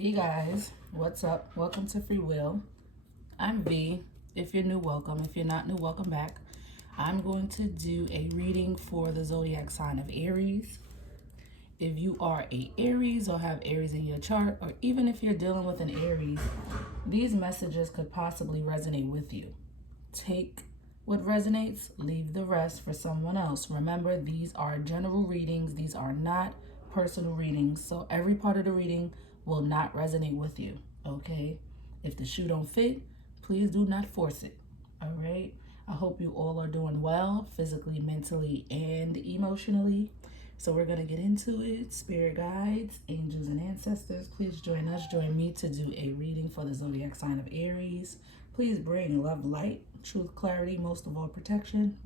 Hey guys, what's up? Welcome to Free Will. I'm V. If you're new, welcome. If you're not new, welcome back. I'm going to do a reading for the zodiac sign of Aries. If you are a Aries or have Aries in your chart, or even if you're dealing with an Aries, these messages could possibly resonate with you. Take what resonates, leave the rest for someone else. Remember, these are general readings. These are not personal readings. So every part of the reading will not resonate with you, okay? If the shoe don't fit, please do not force it, all right? I hope you all are doing well, physically, mentally, and emotionally. So we're going to get into it. Spirit guides, angels, and ancestors, please join us. Join me to do a reading for the zodiac sign of Aries. Please bring love, light, truth, clarity, most of all protection.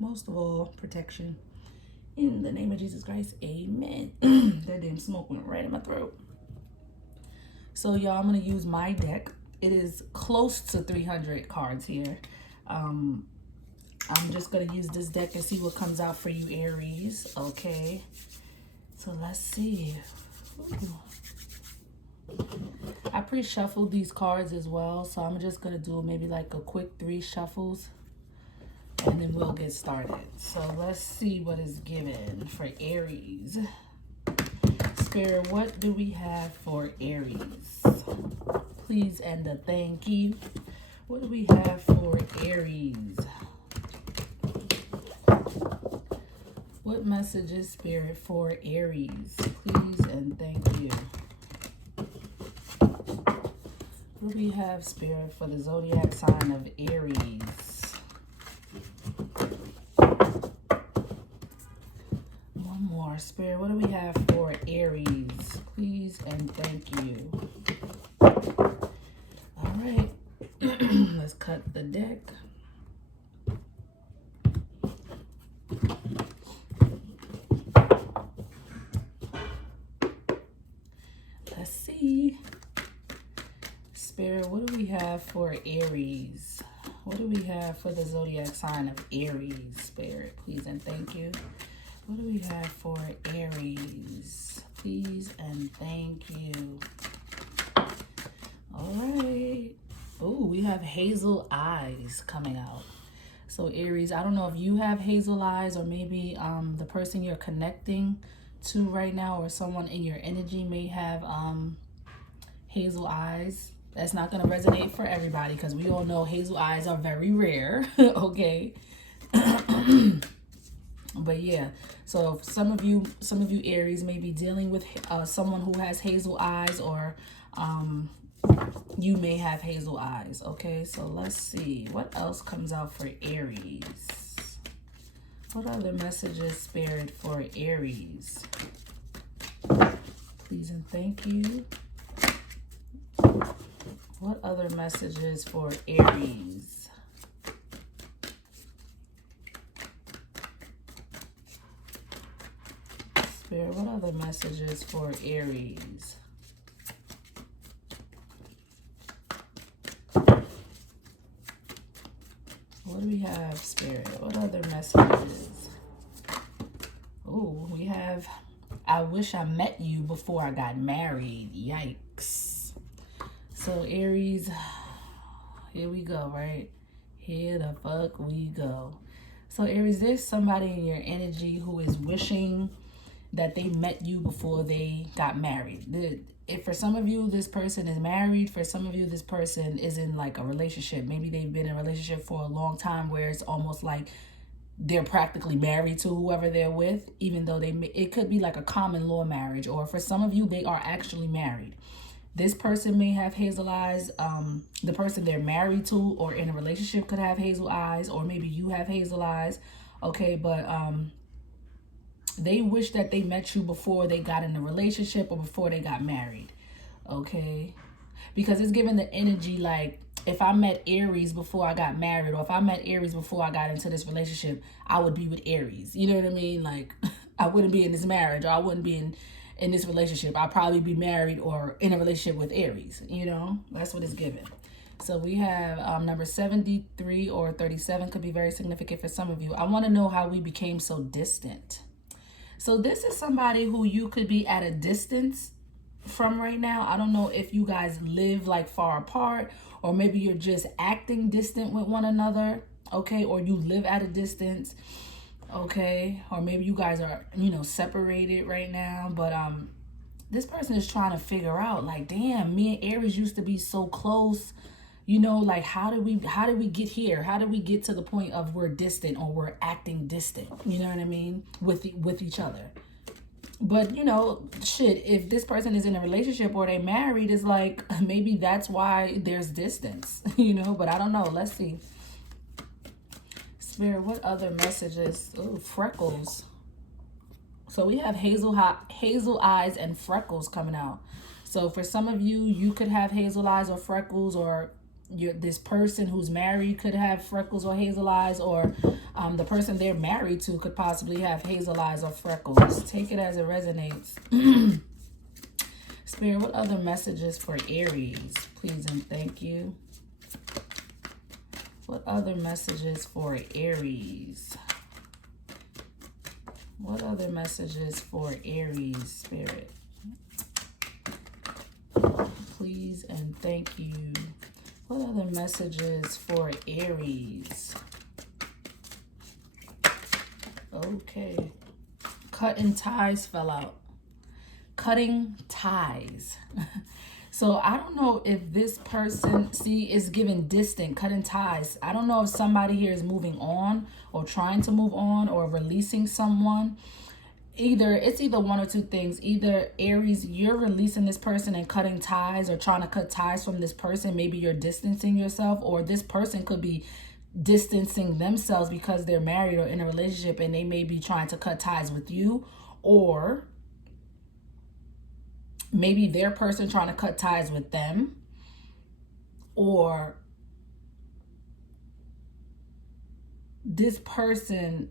In the name of Jesus Christ, amen. That damn smoke went right in my throat. So y'all, I'm going to use my deck. It is close to 300 cards here. I'm just going to use this deck and see what comes out for you, Aries. Okay. So let's see. Ooh. I pre-shuffled these cards as well. So I'm just going to do maybe like a quick 3 shuffles. And then we'll get started. So let's see what is given for Aries. Spirit, what do we have for Aries? Please and a thank you. What do we have for Aries? What message is Spirit for Aries? Please and thank you. What do we have, Spirit, for the zodiac sign of Aries? One more, Spirit. What do we have for Aries? Please and thank you. All right. Let's cut the deck. Let's see. Spirit, what do we have for Aries? What do we have for the zodiac sign of Aries? Spirit, please and thank you. What do we have for Aries? Please and thank you. All right. Oh, we have hazel eyes coming out. So Aries, I don't know if you have hazel eyes or maybe the person you're connecting to right now or someone in your energy may have hazel eyes. That's not going to resonate for everybody because we all know hazel eyes are very rare. Okay. But yeah, so some of you Aries may be dealing with someone who has hazel eyes, or you may have hazel eyes. Okay, so let's see what else comes out for Aries. What other messages, Spirit, for Aries? Please and thank you. What other messages for Aries? Spirit, what other messages for Aries? What do we have, Spirit? What other messages? Oh, we have, I wish I met you before I got married. Yikes. So Aries, here we go, right? Here the fuck we go. So Aries, there's somebody in your energy who is wishing that they met you before they got married. If for some of you, this person is married. For some of you, this person is in like a relationship. Maybe they've been in a relationship for a long time where it's almost like they're practically married to whoever they're with, even though it could be like a common law marriage. Or for some of you, they are actually married. This person may have hazel eyes. The person they're married to or in a relationship could have hazel eyes, or maybe you have hazel eyes. Okay, but they wish that they met you before they got in a relationship or before they got married. Okay, because it's giving the energy like, if I met Aries before I got married, or if I met Aries before I got into this relationship, I would be with Aries. You know what I mean? Like, I wouldn't be in this marriage, or I wouldn't be in this relationship. I'd probably be married or in a relationship with Aries. You know, that's what it's given. So we have number 73 or 37 could be very significant for some of you. I want to know how we became so distant. So this is somebody who you could be at a distance from right now. I don't know if you guys live like far apart, or maybe you're just acting distant with one another, okay? Or you live at a distance, okay? Or maybe you guys are, you know, separated right now. But this person is trying to figure out, like, damn, me and Aries used to be so close. You know, like, how did we get here? How did we get to the point of we're distant, or we're acting distant? You know what I mean? With each other. But, you know, shit, if this person is in a relationship or they married, it's like, maybe that's why there's distance, you know, but I don't know. Let's see. Spirit, what other messages? Oh, freckles. So we have hazel eyes and freckles coming out. So for some of you, you could have hazel eyes or freckles, or this person who's married could have freckles or hazel eyes, or the person they're married to could possibly have hazel eyes or freckles. Take it as it resonates. Spirit, what other messages for Aries? Please and thank you. What other messages for Aries? What other messages for Aries, Spirit? Please and thank you. What other messages for Aries? Okay. Cutting ties fell out. Cutting ties. So I don't know if this person, see, is giving distant, cutting ties. I don't know if somebody here is moving on, or trying to move on, or releasing someone. It's either one or two things. Either Aries, you're releasing this person and cutting ties, or trying to cut ties from this person. Maybe you're distancing yourself, or this person could be distancing themselves because they're married or in a relationship, and they may be trying to cut ties with you, or maybe their person trying to cut ties with them, or this person,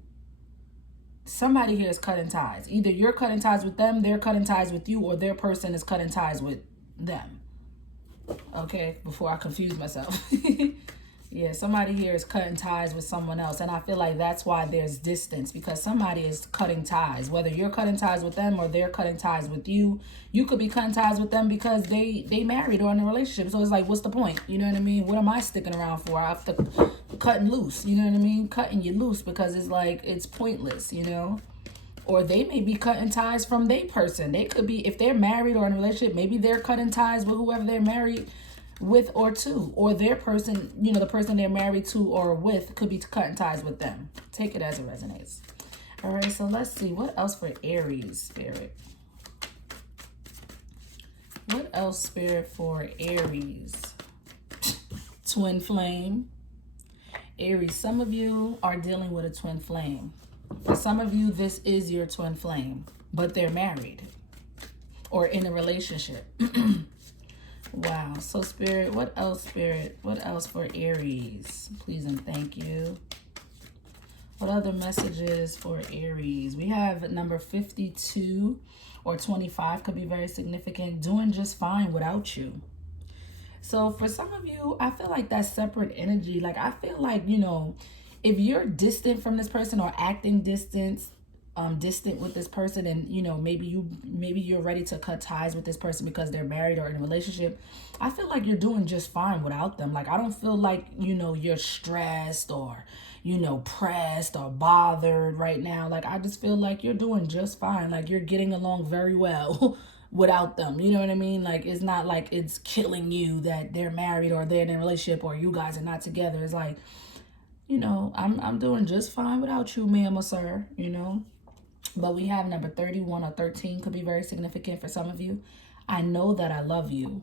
somebody here is cutting ties. Either you're cutting ties with them, they're cutting ties with you, or their person is cutting ties with them. Okay, before I confuse myself. Yeah, somebody here is cutting ties with someone else. And I feel like that's why there's distance, because somebody is cutting ties. Whether you're cutting ties with them or they're cutting ties with you. You could be cutting ties with them because they married or in a relationship. So it's like, what's the point? You know what I mean? What am I sticking around for? I have to cutting loose. You know what I mean? Cutting you loose because it's like, it's pointless, you know? Or they may be cutting ties from their person. They could be, if they're married or in a relationship, maybe they're cutting ties with whoever they're married with or to, or their person, you know, the person they're married to or with could be cutting ties with them. Take it as it resonates. All right, so let's see what else for Aries, Spirit. What else, Spirit, for Aries? Twin flame. Aries, some of you are dealing with a twin flame. For some of you, this is your twin flame, but they're married or in a relationship. Wow. So Spirit, what else, Spirit? What else for Aries? Please and thank you. What other messages for Aries? We have number 52 or 25 could be very significant. Doing just fine without you. So for some of you, I feel like that separate energy. Like, I feel like, you know, if you're distant from this person or acting distant with this person, and you know, maybe you're ready to cut ties with this person because they're married or in a relationship, I feel like you're doing just fine without them. Like, I don't feel like, you know, you're stressed or, you know, pressed or bothered right now. Like, I just feel like you're doing just fine. Like, you're getting along very well without them. You know what I mean? Like, it's not like it's killing you that they're married or they're in a relationship or you guys are not together. It's like, you know, I'm doing just fine without you, ma'am or sir, you know. But we have number 31 or 13 could be very significant for some of you. I know that I love you.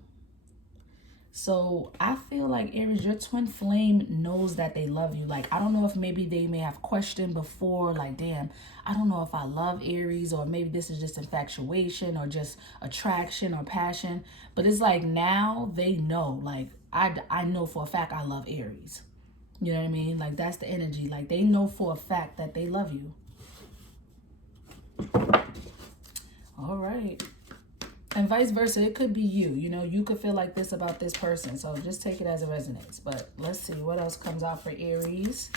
So I feel like, Aries, your twin flame knows that they love you. Like, I don't know if maybe they may have questioned before, like, damn, I don't know if I love Aries, or maybe this is just infatuation or just attraction or passion. But it's like, now they know, like, I know for a fact I love Aries. You know what I mean? Like, that's the energy. Like, they know for a fact that they love you. All right. And vice versa, it could be you. You know, you could feel like this about this person. So just take it as it resonates. But let's see what else comes out for Aries.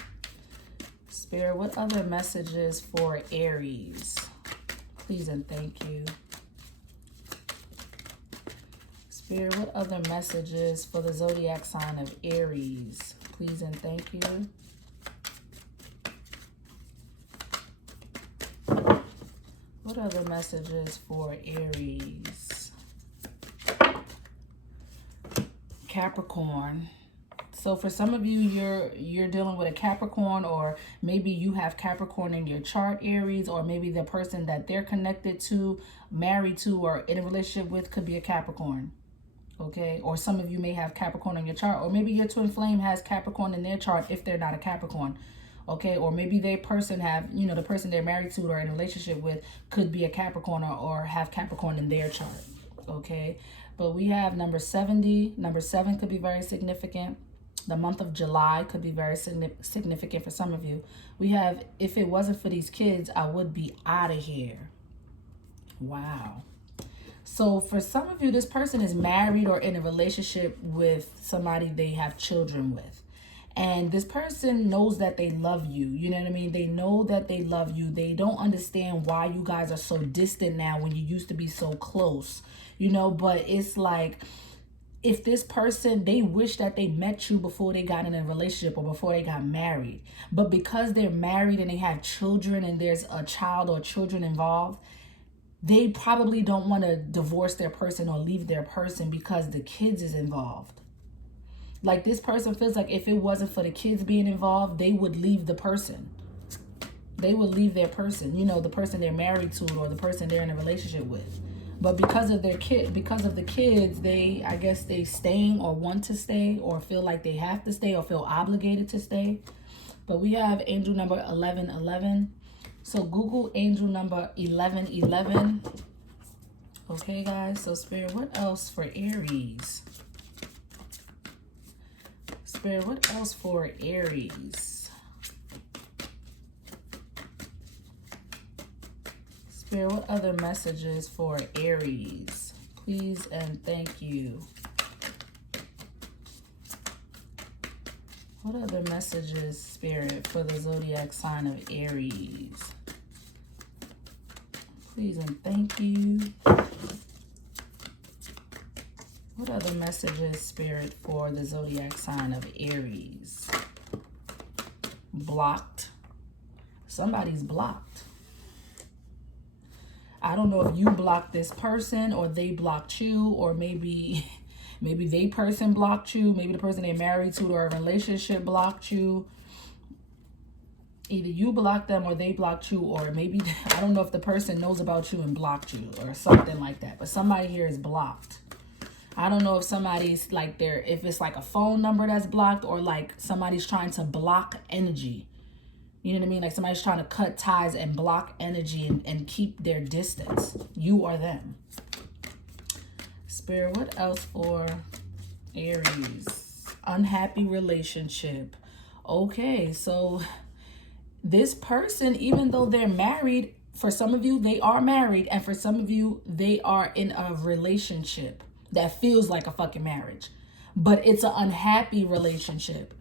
Spirit, what other messages for Aries? Please and thank you. Spirit, what other messages for the zodiac sign of Aries? Please and thank you. What other messages for Aries? Capricorn. So for some of you, you're dealing with a Capricorn, or maybe you have Capricorn in your chart, Aries, or maybe the person that they're connected to, married to, or in a relationship with could be a Capricorn. Okay, or some of you may have Capricorn in your chart, or maybe your twin flame has Capricorn in their chart if they're not a Capricorn. Okay, or maybe their person have, you know, the person they're married to or in a relationship with could be a Capricorn, or have Capricorn in their chart. Okay, but we have number 70. Number 7 could be very significant. The month of July could be very significant for some of you. We have, if it wasn't for these kids, I would be out of here. Wow. So for some of you, this person is married or in a relationship with somebody they have children with. And this person knows that they love you. You know what I mean? They know that they love you. They don't understand why you guys are so distant now when you used to be so close. You know, but it's like, if this person, they wish that they met you before they got in a relationship or before they got married. But because they're married and they have children and there's a child or children involved, they probably don't want to divorce their person or leave their person because the kids is involved. Like, this person feels like if it wasn't for the kids being involved, they would leave the person. They would leave their person, you know, the person they're married to or the person they're in a relationship with. But because of their because of the kids, they, I guess they staying or want to stay or feel like they have to stay or feel obligated to stay. But we have angel number 1111. So Google angel number 1111. Okay, guys. So Spirit, what else for Aries? Spirit, what else for Aries? Spirit, what other messages for Aries? Please and thank you. What other messages, Spirit, for the zodiac sign of Aries? Please and thank you. What other messages, Spirit, for the zodiac sign of Aries? Blocked. Somebody's blocked. I don't know if you blocked this person or they blocked you, or maybe they person blocked you. Maybe the person they're married to or a relationship blocked you. Either you blocked them or they blocked you, or maybe, I don't know if the person knows about you and blocked you or something like that. But somebody here is blocked. I don't know if somebody's like if it's like a phone number that's blocked, or like somebody's trying to block energy. You know what I mean? Like somebody's trying to cut ties and block energy and keep their distance. You or them. Spirit, what else for Aries? Unhappy relationship. Okay, so this person, even though they're married, for some of you, they are married. And for some of you, they are in a relationship that feels like a fucking marriage. But it's an unhappy relationship.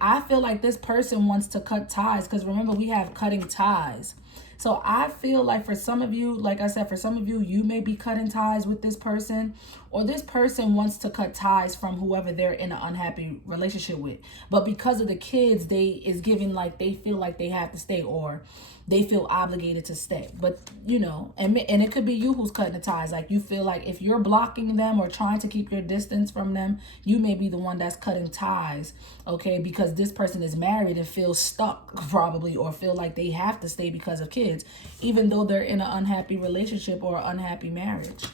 I feel like this person wants to cut ties, because remember, we have cutting ties. So I feel like for some of you, like I said, for some of you, you may be cutting ties with this person, or this person wants to cut ties from whoever they're in an unhappy relationship with. But because of the kids, they feel like they have to stay, or they feel obligated to stay. But, you know, and it could be you who's cutting the ties. Like, you feel like if you're blocking them or trying to keep your distance from them, you may be the one that's cutting ties, okay? Because this person is married and feels stuck probably, or feel like they have to stay because of kids, even though they're in an unhappy relationship or unhappy marriage.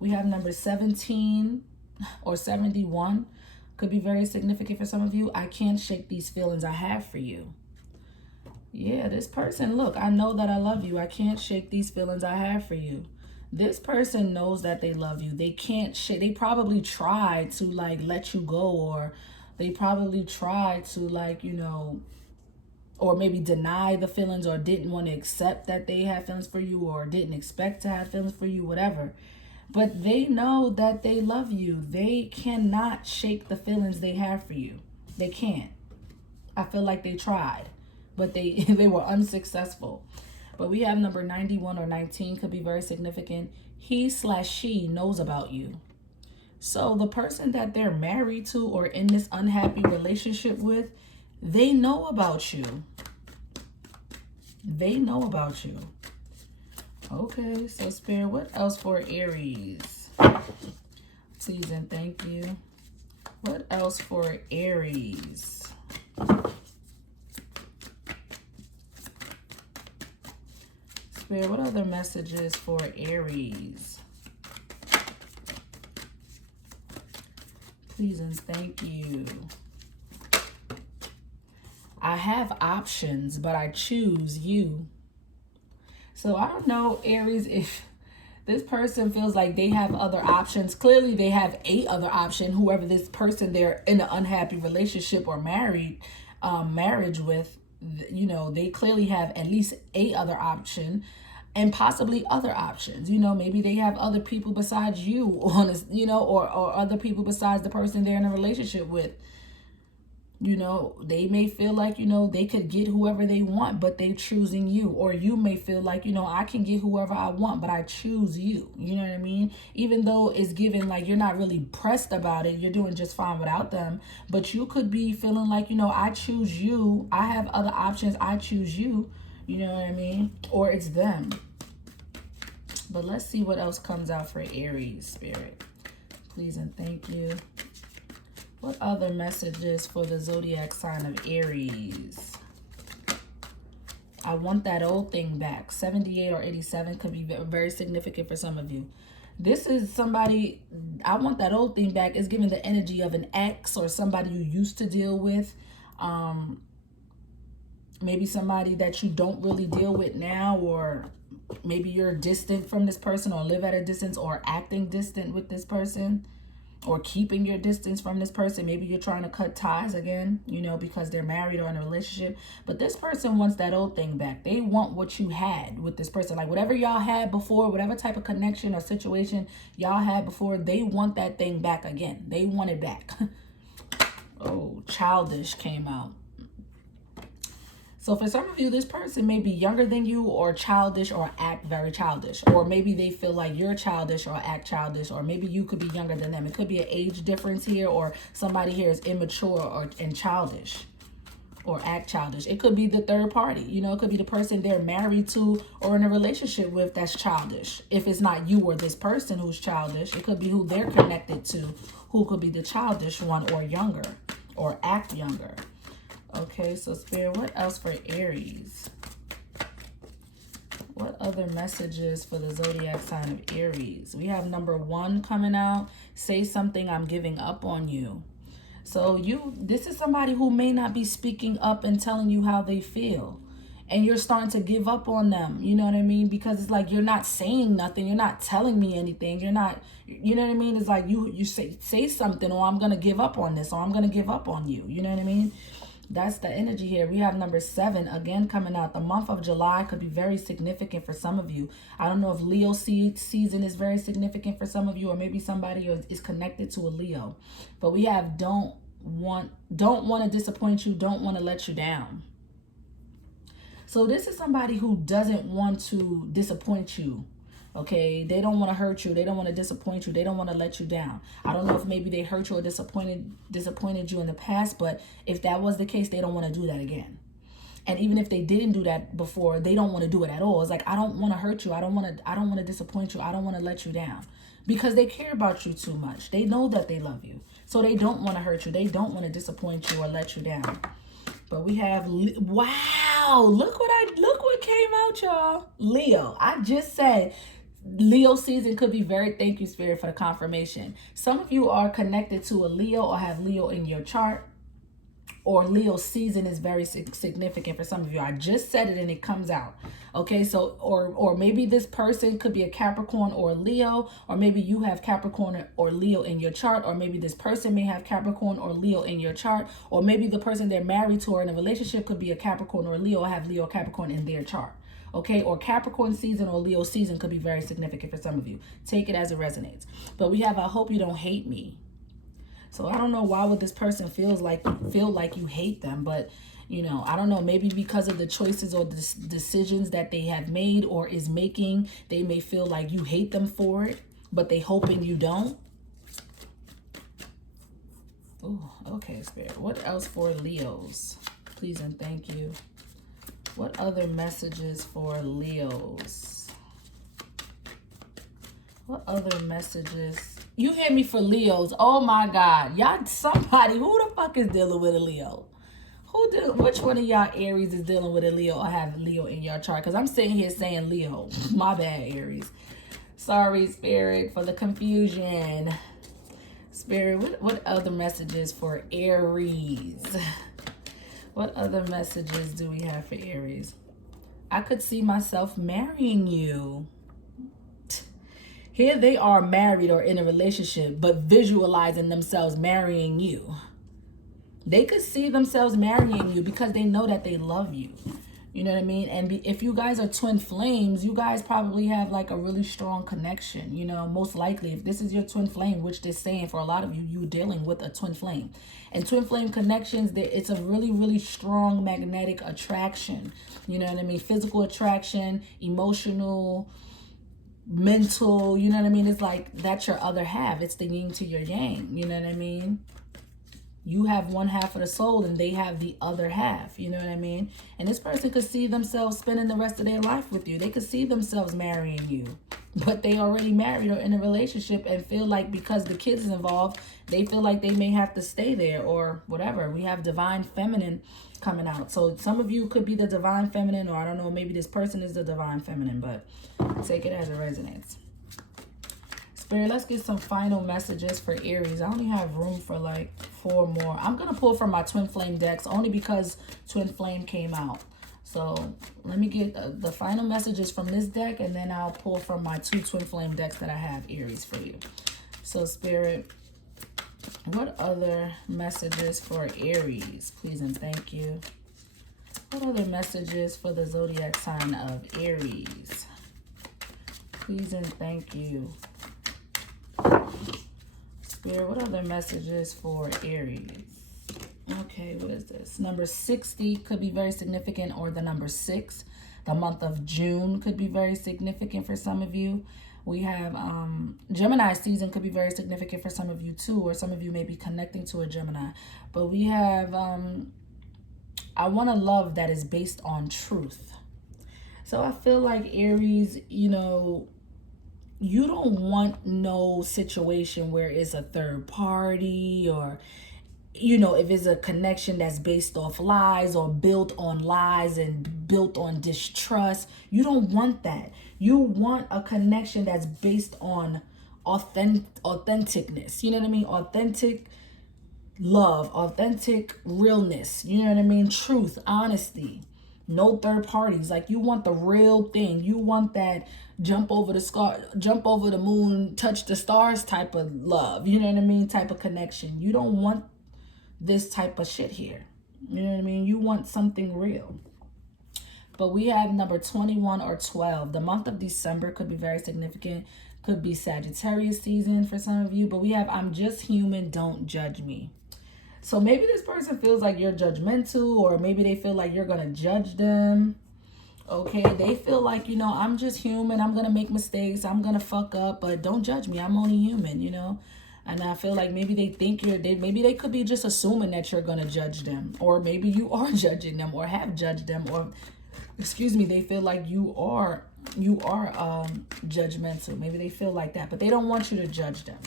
We have number 17 or 71. Could be very significant for some of you. I can't shake these feelings I have for you. Yeah, this person, look, I know that I love you. I can't shake these feelings I have for you. This person knows that they love you. They can't shake. They probably tried to like let you go, or they probably tried to like, you know, or maybe deny the feelings, or didn't want to accept that they had feelings for you, or didn't expect to have feelings for you, whatever. But they know that they love you. They cannot shake the feelings they have for you. They can't. I feel like they tried, but they were unsuccessful. But we have number 91 or 19 could be very significant. He/she knows about you. So the person that they're married to or in this unhappy relationship with, they know about you. They know about you. Okay, so Spirit, what else for Aries? Please and thank you. What else for Aries? Spirit, what other messages for Aries? Please and thank you. I have options, but I choose you. So I don't know, Aries, if this person feels like they have other options. Clearly, they have a other option. Whoever this person they're in an unhappy relationship or marriage with, you know, they clearly have at least a other option. And possibly other options, you know, maybe they have other people besides you on this, you know, or other people besides the person they're in a relationship with. You know, they may feel like, you know, they could get whoever they want, but they're choosing you. Or you may feel like, you know, I can get whoever I want, but I choose you. You know what I mean? Even though it's given like you're not really pressed about it, you're doing just fine without them. But you could be feeling like, you know, I choose you. I have other options. I choose you. You know what I mean? Or it's them. But let's see what else comes out for Aries, Spirit. Please and thank you. What other messages for the zodiac sign of Aries? I want that old thing back. 78 or 87 could be very significant for some of you. This is somebody, I want that old thing back, is giving the energy of an ex or somebody you used to deal with. Maybe somebody that you don't really deal with now, or maybe you're distant from this person or live at a distance or acting distant with this person or keeping your distance from this person. Maybe you're trying to cut ties again, you know, because they're married or in a relationship. But this person wants that old thing back. They want what you had with this person. Like whatever y'all had before, whatever type of connection or situation y'all had before, they want that thing back again. They want it back. Oh, childish came out. So for some of you, this person may be younger than you or childish or act very childish. Or maybe they feel like you're childish or act childish. Or maybe you could be younger than them. It could be an age difference here, or somebody here is immature and childish or act childish. It could be the third party. You know, it could be the person they're married to or in a relationship with that's childish. If it's not you or this person who's childish, it could be who they're connected to, who could be the childish one or younger or act younger. Okay, so Spirit, what else for Aries? What other messages for the zodiac sign of Aries? We have number 1 coming out. Say something, I'm giving up on you. So this is somebody who may not be speaking up and telling you how they feel. And you're starting to give up on them. You know what I mean? Because it's like you're not saying nothing. You're not telling me anything. You're not, you know what I mean? It's like you say something, or I'm going to give up on this, or I'm going to give up on you. You know what I mean? That's the energy here. We have number 7 again coming out. The month of July could be very significant for some of you. I don't know if Leo season is very significant for some of you, or maybe somebody is connected to a Leo. But we have don't want to disappoint you, don't want to let you down. So this is somebody who doesn't want to disappoint you. Okay, they don't want to hurt you. They don't want to disappoint you. They don't want to let you down. I don't know if maybe they hurt you or disappointed you in the past, but if that was the case, they don't want to do that again. And even if they didn't do that before, they don't want to do it at all. It's like, I don't want to hurt you. I don't want to disappoint you. I don't want to let you down, because they care about you too much. They know that they love you. So they don't want to hurt you. They don't want to disappoint you or let you down. But we have, wow, look what came out, y'all. Leo. I just said Leo season could be very, thank you, Spirit, for the confirmation. Some of you are connected to a Leo or have Leo in your chart, or Leo season is very significant for some of you. I just said it and it comes out. Okay, so or maybe this person could be a Capricorn or a Leo, or maybe you have Capricorn or Leo in your chart, or maybe this person may have Capricorn or Leo in your chart, or maybe the person they're married to or in a relationship could be a Capricorn or Leo, or have Leo Capricorn in their chart. Okay, or Capricorn season or Leo season could be very significant for some of you. Take it as it resonates. But we have, I hope you don't hate me. So I don't know why would this person feel like you hate them, but you know, I don't know, maybe because of the choices or the decisions that they have made or is making, they may feel like you hate them for it, but they hoping you don't. Oh, okay, Spirit. What else for Leos? Please and thank you. What other messages for Leos? What other messages? You hear me for Leos. Oh my God. Y'all, somebody, who the fuck is dealing with a Leo? Which one of y'all Aries is dealing with a Leo or have Leo in your chart? Because I'm sitting here saying Leo. My bad, Aries. Sorry, Spirit, for the confusion. Spirit, what other messages for Aries? What other messages do we have for Aries? I could see myself marrying you. Here they are married or in a relationship, but visualizing themselves marrying you. They could see themselves marrying you because they know that they love you. You know what I mean? And if you guys are twin flames, you guys probably have like a really strong connection. You know, most likely if this is your twin flame, which they're saying for a lot of you, you're dealing with a twin flame. And twin flame connections, it's a really, really strong magnetic attraction. You know what I mean? Physical attraction, emotional, mental, you know what I mean? It's like that's your other half. It's the yin to your yang. You know what I mean? You have one half of the soul and they have the other half. You know what I mean? And this person could see themselves spending the rest of their life with you. They could see themselves marrying you. But they already married or in a relationship and feel like because the kids is involved, they feel like they may have to stay there or whatever. We have divine feminine coming out. So some of you could be the divine feminine, or I don't know, maybe this person is the divine feminine, but take it as it resonates. Spirit, let's get some final messages for Aries. I only have room for like 4 more. I'm going to pull from my twin flame decks only because twin flame came out. So let me get the final messages from this deck, and then I'll pull from my 2 twin flame decks that I have, Aries, for you. So Spirit, what other messages for Aries? Please and thank you. What other messages for the zodiac sign of Aries? Please and thank you. Spirit, what other messages for Aries? Okay, what is this? Number 60 could be very significant, or the number 6. The month of June could be very significant for some of you. We have Gemini season could be very significant for some of you too, or some of you may be connecting to a Gemini. But we have I want a love that is based on truth. So I feel like Aries, you know, you don't want no situation where it's a third party, or, you know, if it's a connection that's based off lies or built on lies and built on distrust. You don't want that. You want a connection that's based on authenticness. You know what I mean? Authentic love, authentic realness. You know what I mean? Truth, honesty. No third parties. Like, you want the real thing. You want that jump over the moon, touch the stars type of love. You know what I mean? Type of connection. You don't want this type of shit here. You know what I mean? You want something real. But we have number 21 or 12. The month of December could be very significant. Could be Sagittarius season for some of you. But we have I'm just human, don't judge me. So maybe this person feels like you're judgmental, or maybe they feel like you're going to judge them. Okay, they feel like, you know, I'm just human. I'm going to make mistakes. I'm going to fuck up, but don't judge me. I'm only human, you know. And I feel like maybe they think maybe they could be just assuming that you're going to judge them. Or maybe you are judging them or have judged them. Or, excuse me, they feel like you are judgmental. Maybe they feel like that, but they don't want you to judge them.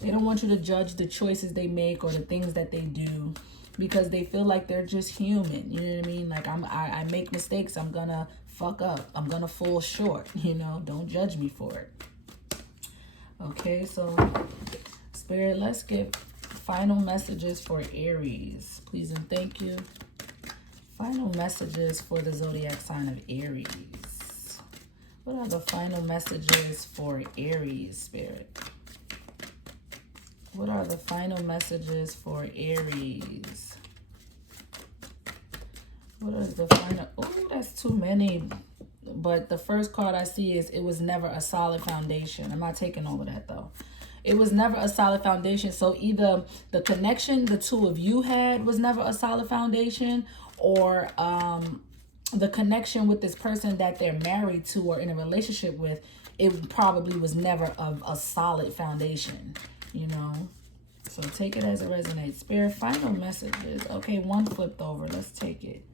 They don't want you to judge the choices they make or the things that they do, because they feel like they're just human. You know what I mean? Like, I make mistakes. I'm going to fuck up. I'm going to fall short. You know, don't judge me for it. Okay, so Spirit, let's get final messages for Aries. Please and thank you. Final messages for the zodiac sign of Aries. What are the final messages for Aries, Spirit? What are the final messages for Aries? What is the final? Oh, that's too many. But the first card I see is it was never a solid foundation. I'm not taking all of that, though. It was never a solid foundation. So either the connection the two of you had was never a solid foundation, or the connection with this person that they're married to or in a relationship with, it probably was never a solid foundation, you know. So take it as it resonates. Spirit, final messages. Okay, one flipped over. Let's take it.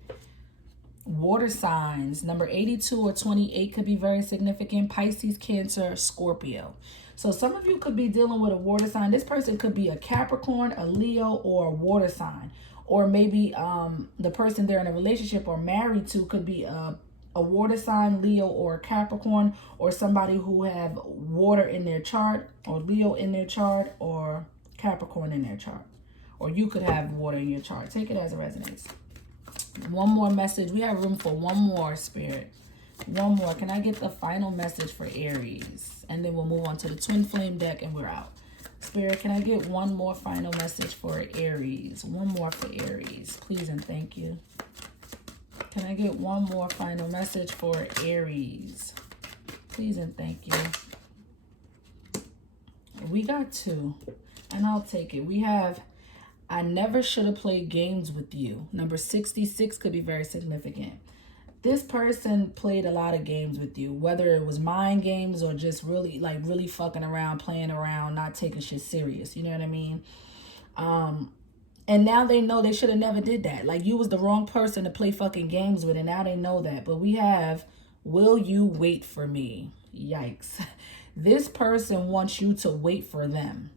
Water signs. Number 82 or 28 could be very significant. Pisces, Cancer, Scorpio. So some of you could be dealing with a water sign. This person could be a Capricorn, a Leo, or a water sign. Or maybe the person they're in a relationship or married to could be a water sign, Leo or Capricorn, or somebody who have water in their chart, or Leo in their chart, or Capricorn in their chart. Or you could have water in your chart. Take it as it resonates. One more message. We have room for one more, Spirit. One more. Can I get the final message for Aries? And then we'll move on to the twin flame deck and we're out. Spirit, can I get one more final message for Aries? One more for Aries, please and thank you. Can I get one more final message for Aries? Please and thank you. We got two, and I'll take it. We have, I never should have played games with you. Number 66 could be very significant. This person played a lot of games with you, whether it was mind games or just really fucking around, playing around, not taking shit serious. You know what I mean? And now they know they should have never did that. Like, you was the wrong person to play fucking games with, and now they know that. But we have, will you wait for me? Yikes. This person wants you to wait for them.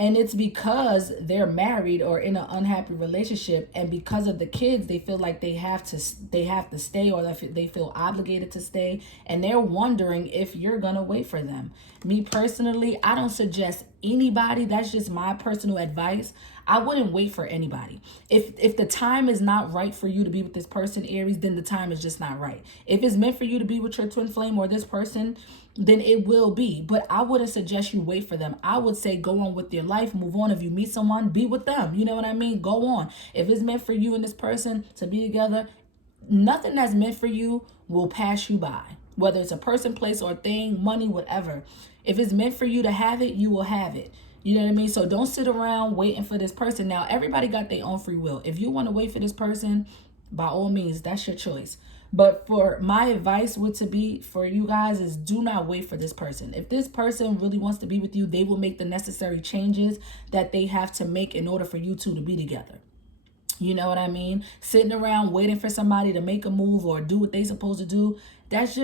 And it's because they're married or in an unhappy relationship, and because of the kids, they feel like they have to stay, or they feel obligated to stay, and they're wondering if you're gonna wait for them. Me personally, I don't suggest anybody. That's just my personal advice. I wouldn't wait for anybody. If the time is not right for you to be with this person, Aries, then the time is just not right. If it's meant for you to be with your twin flame or this person, then it will be. But I wouldn't suggest you wait for them. I would say go on with your life, move on. If you meet someone, be with them. You know what I mean? Go on. If it's meant for you and this person to be together, nothing that's meant for you will pass you by. Whether it's a person, place, or thing, money, whatever. If it's meant for you to have it, you will have it. You know what I mean? So don't sit around waiting for this person. Now, everybody got their own free will. If you want to wait for this person, by all means, that's your choice. But for my advice would to be for you guys is do not wait for this person. If this person really wants to be with you, they will make the necessary changes that they have to make in order for you two to be together. You know what I mean? Sitting around waiting for somebody to make a move or do what they supposed to do, that's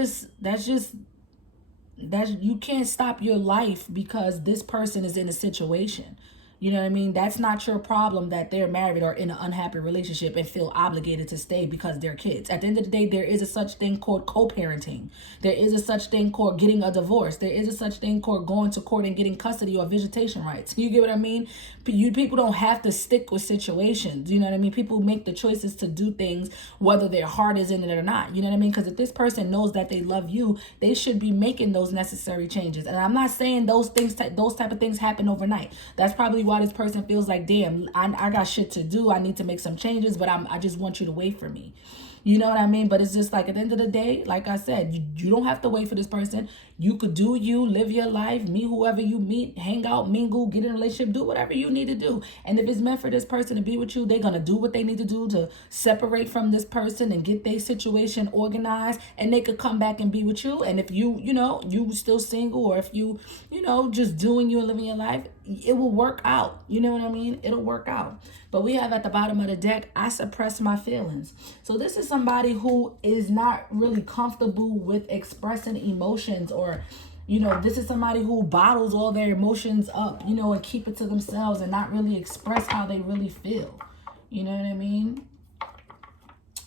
you can't stop your life because this person is in a situation. You know what I mean? That's not your problem that they're married or in an unhappy relationship and feel obligated to stay because they're kids. At the end of the day, there is a such thing called co-parenting. There is a such thing called getting a divorce. There is a such thing called going to court and getting custody or visitation rights. You get what I mean? People don't have to stick with situations. You know what I mean? People make the choices to do things whether their heart is in it or not. You know what I mean? Because if this person knows that they love you, they should be making those necessary changes. And I'm not saying those type of things happen overnight. That's probably why this person feels like, damn, I got shit to do. I need to make some changes, but I just want you to wait for me. You know what I mean? But it's just like at the end of the day, like I said, you don't have to wait for this person. You could do you, live your life, meet whoever you meet, hang out, mingle, get in a relationship, do whatever you need to do. And if it's meant for this person to be with you, they're going to do what they need to do to separate from this person and get their situation organized, and they could come back and be with you. And if you still single, or if you just doing you and living your life, it will work out. You know what I mean? It'll work out. But we have at the bottom of the deck, I suppress my feelings. So this is somebody who is not really comfortable with expressing emotions, or, this is somebody who bottles all their emotions up, and keep it to themselves and not really express how they really feel. You know what I mean?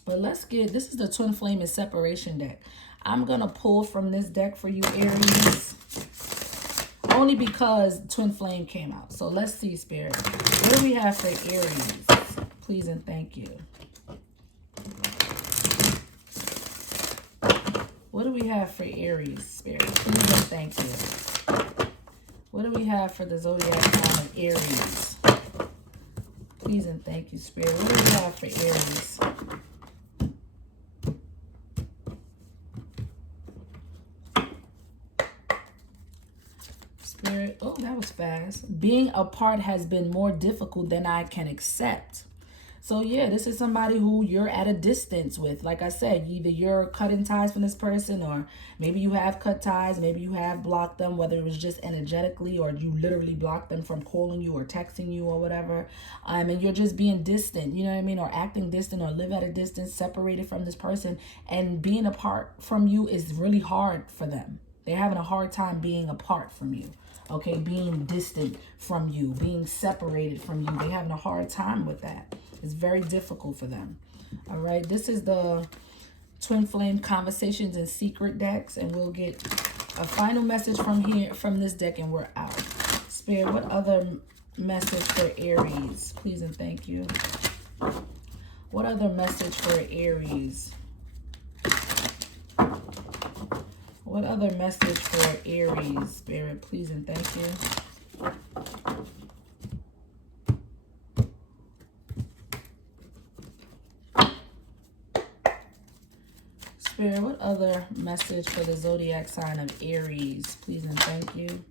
But this is the Twin Flame and Separation deck. I'm going to pull from this deck for you, Aries. Only because Twin Flame came out. So let's see, Spirit. What do we have for Aries? Please and thank you. What do we have for Aries, Spirit? Please and thank you. What do we have for the zodiac sign of Aries? Please and thank you, Spirit. What do we have for Aries? Spirit. Oh, that was fast. Being apart has been more difficult than I can accept. So yeah, this is somebody who you're at a distance with. Like I said, either you're cutting ties from this person, or maybe you have cut ties, maybe you have blocked them, whether it was just energetically or you literally blocked them from calling you or texting you or whatever. And you're just being distant, you know what I mean? Or acting distant, or live at a distance, separated from this person. And being apart from you is really hard for them. They're having a hard time being apart from you. Okay, being distant from you, being separated from you. They're having a hard time with that. It's very difficult for them. All right, this is the Twin Flame Conversations and Secret decks, and we'll get a final message from this deck, and we're out. Spirit, what other message for Aries? Please and thank you. What other message for Aries? What other message for Aries, Spirit? Please and thank you. Spirit, what other message for the zodiac sign of Aries? Please and thank you.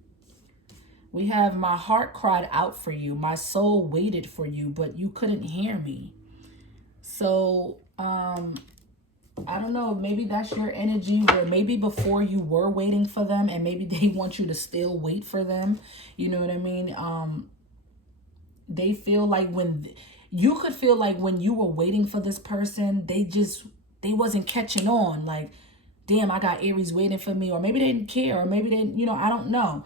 We have, my heart cried out for you. My soul waited for you, but you couldn't hear me. So, I don't know, maybe that's your energy, where maybe before you were waiting for them and maybe they want you to still wait for them. You know what I mean? They feel like you could feel like when you were waiting for this person, they wasn't catching on. Like, damn, I got Aries waiting for me. Or maybe they didn't care, or maybe they, I don't know.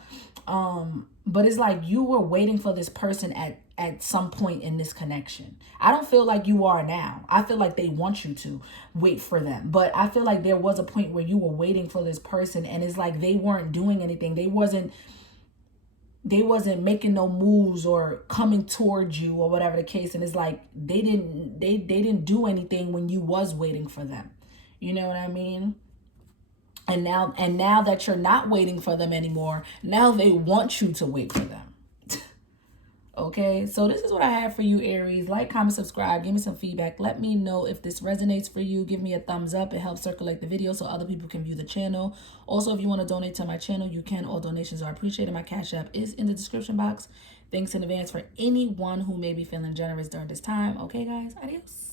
But it's like you were waiting for this person at some point in this connection. I don't feel like you are now. I feel like they want you to wait for them. But I feel like there was a point where you were waiting for this person, and it's like they weren't doing anything. They wasn't making no moves or coming towards you or whatever the case. And it's like they didn't do anything when you was waiting for them. You know what I mean? And now that you're not waiting for them anymore, now they want you to wait for them. Okay, so this is what I have for you, Aries. Like, comment, subscribe, give me some feedback. Let me know if this resonates for you. Give me a thumbs up. It helps circulate the video so other people can view the channel. Also, if you want to donate to my channel, you can. All donations are appreciated. My Cash App is in the description box. Thanks in advance for anyone who may be feeling generous during this time. Okay, guys, adios.